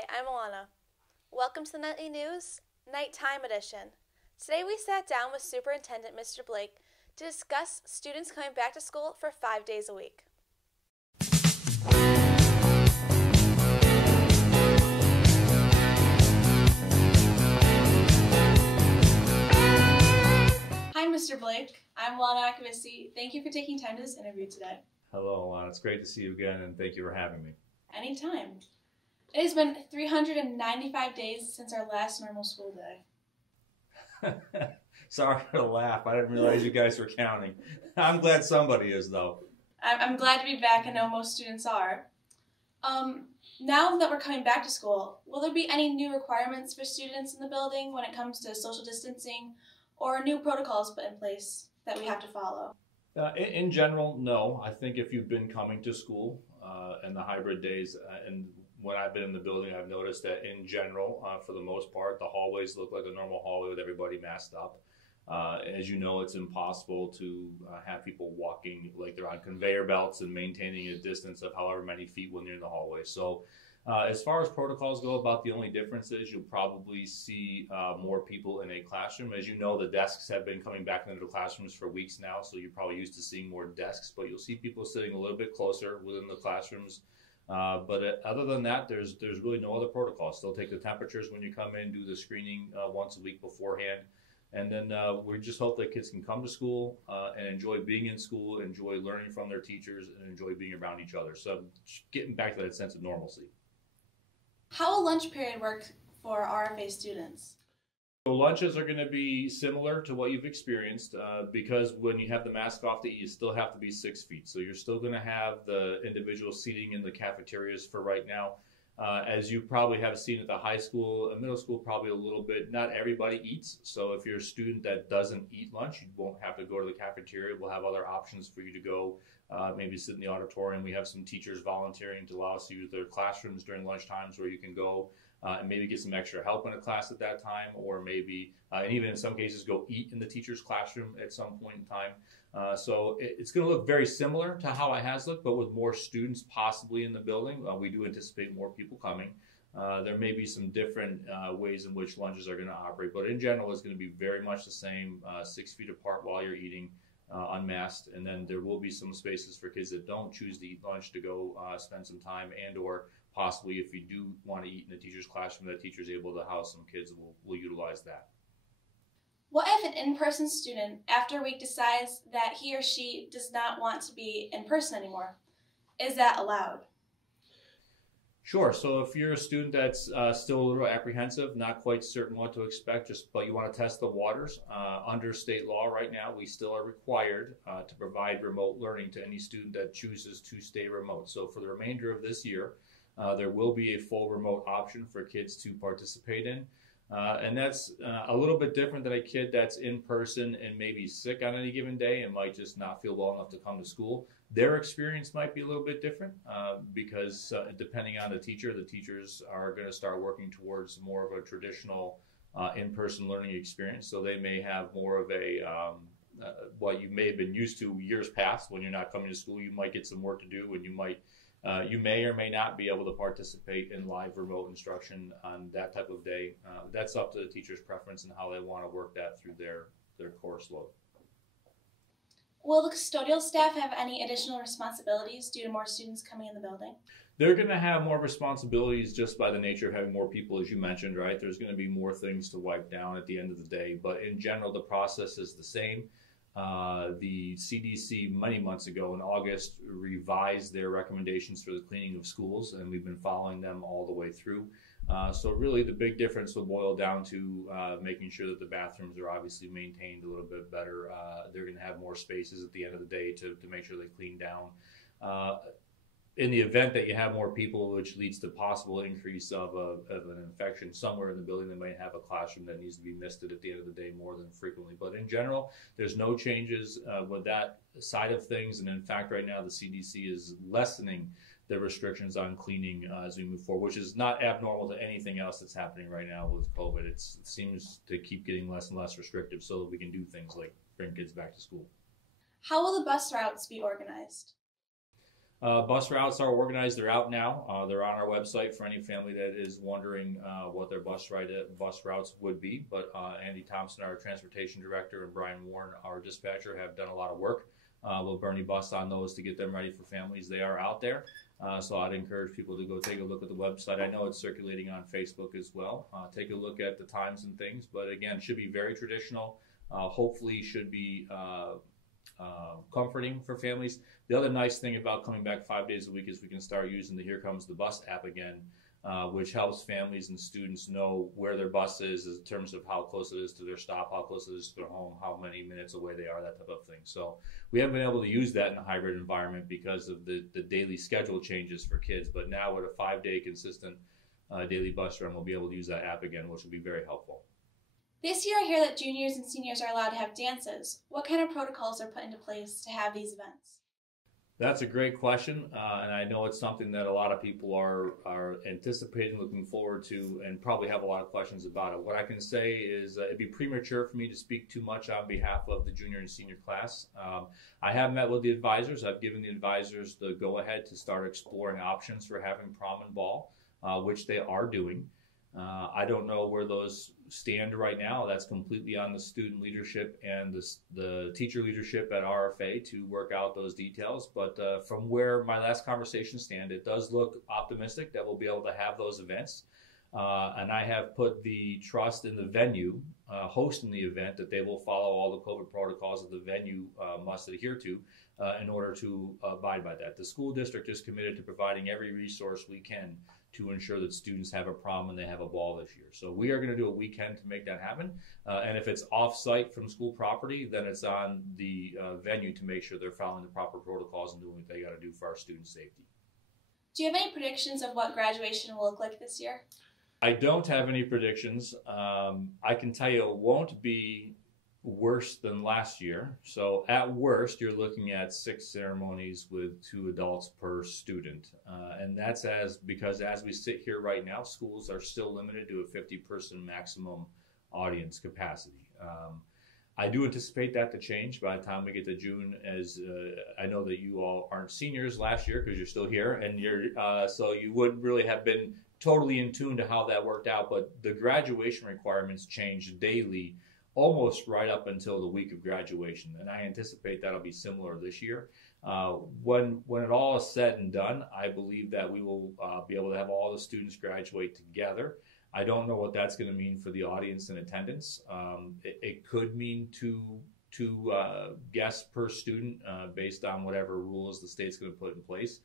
Hi, I'm Alana. Welcome to the Nightly News, Nighttime Edition. Today we sat down with Superintendent Mr. Blake to discuss students coming back to school for 5 days a week. Hi, Mr. Blake. I'm Alana Akavisi. Thank you for taking time to this interview today. Hello, Alana. It's great to see you again, and thank you for having me. Anytime. It has been 395 days since our last normal school day. Sorry for the laugh. I didn't realize you guys were counting. I'm glad somebody is, though. I'm glad to be back. I know most students are. Now that we're coming back to school, will there be any new requirements for students in the building when it comes to social distancing or new protocols put in place that we have to follow? In general, no. I think if you've been coming to school in the hybrid days, and when I've been in the building, I've noticed that in general, for the most part, the hallways look like a normal hallway with everybody masked up. As you know, it's impossible to have people walking like they're on conveyor belts and maintaining a distance of however many feet when you're in the hallway. So as far as protocols go, about the only difference is you'll probably see more people in a classroom. As you know, the desks have been coming back into the classrooms for weeks now, so you're probably used to seeing more desks, but you'll see people sitting a little bit closer within the classrooms. But other than that, there's really no other protocols. Still take the temperatures when you come in, do the screening once a week beforehand. And then we just hope that kids can come to school and enjoy being in school, enjoy learning from their teachers, and enjoy being around each other. So getting back to that sense of normalcy. How will lunch period work for RFA students? So lunches are going to be similar to what you've experienced because when you have the mask off to eat, you still have to be 6 feet. So you're still going to have the individual seating in the cafeterias for right now. As you probably have seen at the high school and middle school, probably a little bit, not everybody eats. So if you're a student that doesn't eat lunch, you won't have to go to the cafeteria. We'll have other options for you to go, maybe sit in the auditorium. We have some teachers volunteering to allow us to use their classrooms during lunch times where you can go and maybe get some extra help in a class at that time, or maybe, and even in some cases, go eat in the teacher's classroom at some point in time. So it's going to look very similar to how it has looked, but with more students possibly in the building. We do anticipate more people coming. There may be some different ways in which lunches are going to operate, but in general, it's going to be very much the same, 6 feet apart while you're eating, unmasked, and then there will be some spaces for kids that don't choose to eat lunch to go spend some time, and or possibly if you do want to eat in the teacher's classroom, that teacher's able to house some kids, will utilize that. What if an in-person student, after a week, decides that he or she does not want to be in person anymore? Is that allowed? Sure. So if you're a student that's still a little apprehensive, not quite certain what to expect, but you want to test the waters, under state law right now, we still are required to provide remote learning to any student that chooses to stay remote. So for the remainder of this year, there will be a full remote option for kids to participate in. And that's a little bit different than a kid that's in person and maybe sick on any given day and might just not feel well enough to come to school. Their experience might be a little bit different because depending on the teachers are going to start working towards more of a traditional in-person learning experience. So they may have more of a, what you may have been used to years past when you're not coming to school. You might get some work to do, and you may or may not be able to participate in live remote instruction on that type of day. That's up to the teacher's preference and how they want to work that through their course load. Will the custodial staff have any additional responsibilities due to more students coming in the building? They're going to have more responsibilities just by the nature of having more people, as you mentioned, right? There's going to be more things to wipe down at the end of the day, but in general, the process is the same. The CDC many months ago in August revised their recommendations for the cleaning of schools, and we've been following them all the way through. So really the big difference will boil down to making sure that the bathrooms are obviously maintained a little bit better. They're going to have more spaces at the end of the day to make sure they clean down. In the event that you have more people, which leads to possible increase of an infection somewhere in the building, they might have a classroom that needs to be misted at the end of the day more than frequently. But in general, there's no changes with that side of things. And in fact, right now, the CDC is lessening the restrictions on cleaning as we move forward, which is not abnormal to anything else that's happening right now with COVID. It seems to keep getting less and less restrictive so that we can do things like bring kids back to school. How will the bus routes be organized? Bus routes are organized. They're out now. They're on our website for any family that is wondering what their bus routes would be. But Andy Thompson, our transportation director, and Brian Warren, our dispatcher, have done a lot of work with Bernie Bus on those to get them ready for families. They are out there. So I'd encourage people to go take a look at the website. I know it's circulating on Facebook as well. Take a look at the times and things. But again, should be very traditional. Hopefully should be comforting for families. The other nice thing about coming back 5 days a week is we can start using the Here Comes the Bus app again, which helps families and students know where their bus is in terms of how close it is to their stop, how close it is to their home, how many minutes away they are, that type of thing. So we haven't been able to use that in a hybrid environment because of the daily schedule changes for kids. But now with a 5-day consistent daily bus run, we'll be able to use that app again, which will be very helpful. This year I hear that juniors and seniors are allowed to have dances. What kind of protocols are put into place to have these events? That's a great question, and I know it's something that a lot of people are anticipating, looking forward to, and probably have a lot of questions about it. What I can say is it'd be premature for me to speak too much on behalf of the junior and senior class. I have met with the advisors. I've given the advisors the go-ahead to start exploring options for having prom and ball, which they are doing. I don't know where those stand right now. That's completely on the student leadership and the teacher leadership at RFA to work out those details. But from where my last conversation stand, it does look optimistic that we'll be able to have those events. And I have put the trust in the venue hosting the event that they will follow all the COVID protocols that the venue must adhere to in order to abide by that. The school district is committed to providing every resource we can to ensure that students have a prom and they have a ball this year. So we are going to do a weekend to make that happen. And if it's off-site from school property, then it's on the venue to make sure they're following the proper protocols and doing what they got to do for our student safety. Do you have any predictions of what graduation will look like this year? I don't have any predictions. I can tell you it won't be worse than last year. So at worst, you're looking at 6 ceremonies with 2 adults per student. And that's because as we sit here right now, schools are still limited to a 50-person maximum audience capacity. I do anticipate that to change by the time we get to June, as I know that you all aren't seniors last year because you're still here, and so you wouldn't really have been totally in tune to how that worked out. But the graduation requirements change daily, almost right up until the week of graduation, and I anticipate that'll be similar this year. When it all is said and done, I believe that we will be able to have all the students graduate together. I don't know what that's going to mean for the audience and attendance. It could mean two guests per student based on whatever rules the state's going to put in place.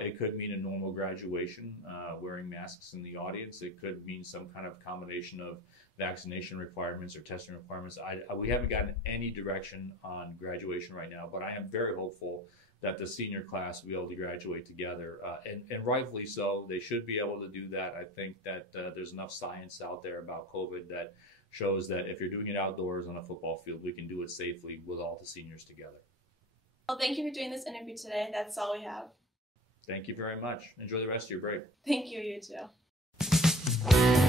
It could mean a normal graduation, wearing masks in the audience. It could mean some kind of combination of vaccination requirements or testing requirements. We haven't gotten any direction on graduation right now, but I am very hopeful that the senior class will be able to graduate together, and rightfully so. They should be able to do that. I think that there's enough science out there about COVID that shows that if you're doing it outdoors on a football field, we can do it safely with all the seniors together. Well, thank you for doing this interview today. That's all we have. Thank you very much. Enjoy the rest of your break. Thank you, you too.